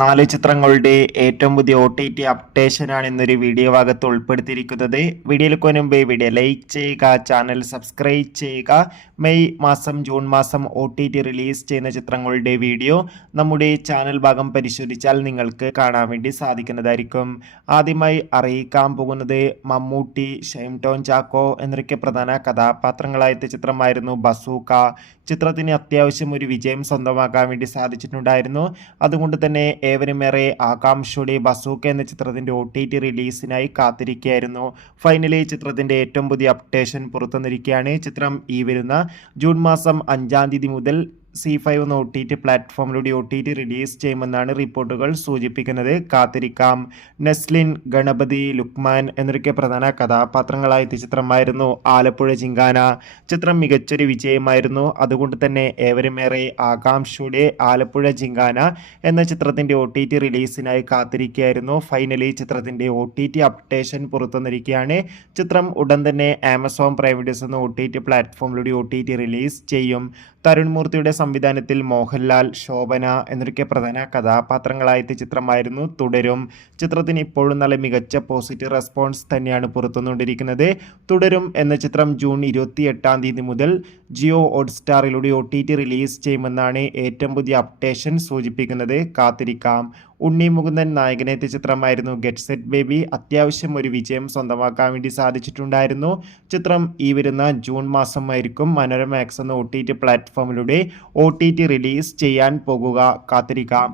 നാല് ചിത്രങ്ങളുടെ ഏറ്റവും പുതിയ OTT അപ്ഡേഷനാണ് ഇന്നൊരു വീഡിയോ ഭാഗത്ത് ഉൾപ്പെടുത്തിയിരിക്കുന്നത്. വീഡിയോയിലേക്ക് മുൻപ് വീഡിയോ ലൈക്ക് ചെയ്യുക, ചാനൽ സബ്സ്ക്രൈബ് ചെയ്യുക. മെയ് മാസം ജൂൺ മാസം OTT റിലീസ് ചെയ്യുന്ന ചിത്രങ്ങളുടെ വീഡിയോ നമ്മുടെ ചാനൽ ഭാഗം പരിശോധിച്ചാൽ നിങ്ങൾക്ക് കാണാൻ വേണ്ടി സാധിക്കുന്നതായിരിക്കും. ആദ്യമായി അറിയിക്കാൻ പോകുന്നത് മമ്മൂട്ടി, ഷൈൻ ടോം ചാക്കോ എന്നൊക്കെ പ്രധാന കഥാപാത്രങ്ങളായ ചിത്രമായിരുന്നു ബസൂക്ക. ചിത്രത്തിന് അത്യാവശ്യം ഒരു വിജയം സ്വന്തമാക്കാൻ വേണ്ടി സാധിച്ചിട്ടുണ്ടായിരുന്നു. അതുകൊണ്ട് തന്നെ ഏവരുമേറെ ആകാംക്ഷയോടെ ബസൂക്ക എന്ന ചിത്രത്തിന്റെ OTT റിലീസിനായി കാത്തിരിക്കുകയായിരുന്നു. ഫൈനലി ചിത്രത്തിന്റെ ഏറ്റവും പുതിയ അപ്ഡേഷൻ പുറത്തുവന്നിരിക്കുകയാണ്. ചിത്രം ഈ വരുന്ന ജൂൺ മാസം 5-ാം തീയതി മുതൽ C5 എന്ന OTT പ്ലാറ്റ്ഫോമിലൂടെ OTT റിലീസ് ചെയ്യുമെന്നാണ് റിപ്പോർട്ടുകൾ സൂചിപ്പിക്കുന്നത്. കാത്തിരിക്കാം. നെസ്ലിൻ, ഗണപതി, ലുക്മാൻ എന്നൊക്കെ പ്രധാന കഥാപാത്രങ്ങളായ ചിത്രമായിരുന്നു ആലപ്പുഴ ജിങ്കാന. ചിത്രം മികച്ചൊരു വിജയമായിരുന്നു. അതുകൊണ്ട് തന്നെ ഏവരുമേറെ ആകാംക്ഷയോടെ ആലപ്പുഴ ജിങ്കാന എന്ന ചിത്രത്തിന്റെ OTT റിലീസിനായി കാത്തിരിക്കുകയായിരുന്നു. ഫൈനലി ചിത്രത്തിന്റെ OTT അപ്ഡേഷൻ പുറത്തുവന്നിരിക്കുകയാണ്. ചിത്രം ഉടൻ തന്നെ ആമസോൺ പ്രൈം വീഡിയോസ് എന്ന OTT പ്ലാറ്റ്ഫോമിലൂടെ OTT റിലീസ് ചെയ്യും. തരുൺ മൂർത്തിയുടെ സംവിധാനത്തിൽ മോഹൻലാൽ, ശോഭന എന്നൊക്കെ പ്രധാന കഥാപാത്രങ്ങളായ ചിത്രമായിരുന്നു തുടരും. ചിത്രത്തിന് ഇപ്പോഴും നല്ല മികച്ച പോസിറ്റീവ് റെസ്പോൺസ് തന്നെയാണ് പുറത്തുവന്നുകൊണ്ടിരിക്കുന്നത്. തുടരും എന്ന ചിത്രം ജൂൺ 28-ാം തീയതി മുതൽ ജിയോ ഹോട്ട്സ്റ്റാറിലൂടെ OTT റിലീസ് ചെയ്യുമെന്നാണ് ഏറ്റവും പുതിയ അപ്ഡേഷൻ സൂചിപ്പിക്കുന്നത്. കാത്തിരിക്കാം. ഉണ്ണി മുകുന്ദൻ നായകനെത്തിയ ചിത്രമായിരുന്നു ഗെറ്റ് സെറ്റ് ബേബി. അത്യാവശ്യം ഒരു വിജയം സ്വന്തമാക്കാൻ വേണ്ടി സാധിച്ചിട്ടുണ്ടായിരുന്നു. ചിത്രം ഈ വരുന്ന ജൂൺ മാസമായിരിക്കും മനോരമ മാക്സ് എന്ന OTT പ്ലാറ്റ്ഫോമിലൂടെ OTT റിലീസ് ചെയ്യാൻ പോകുക. കാത്തിരിക്കാം.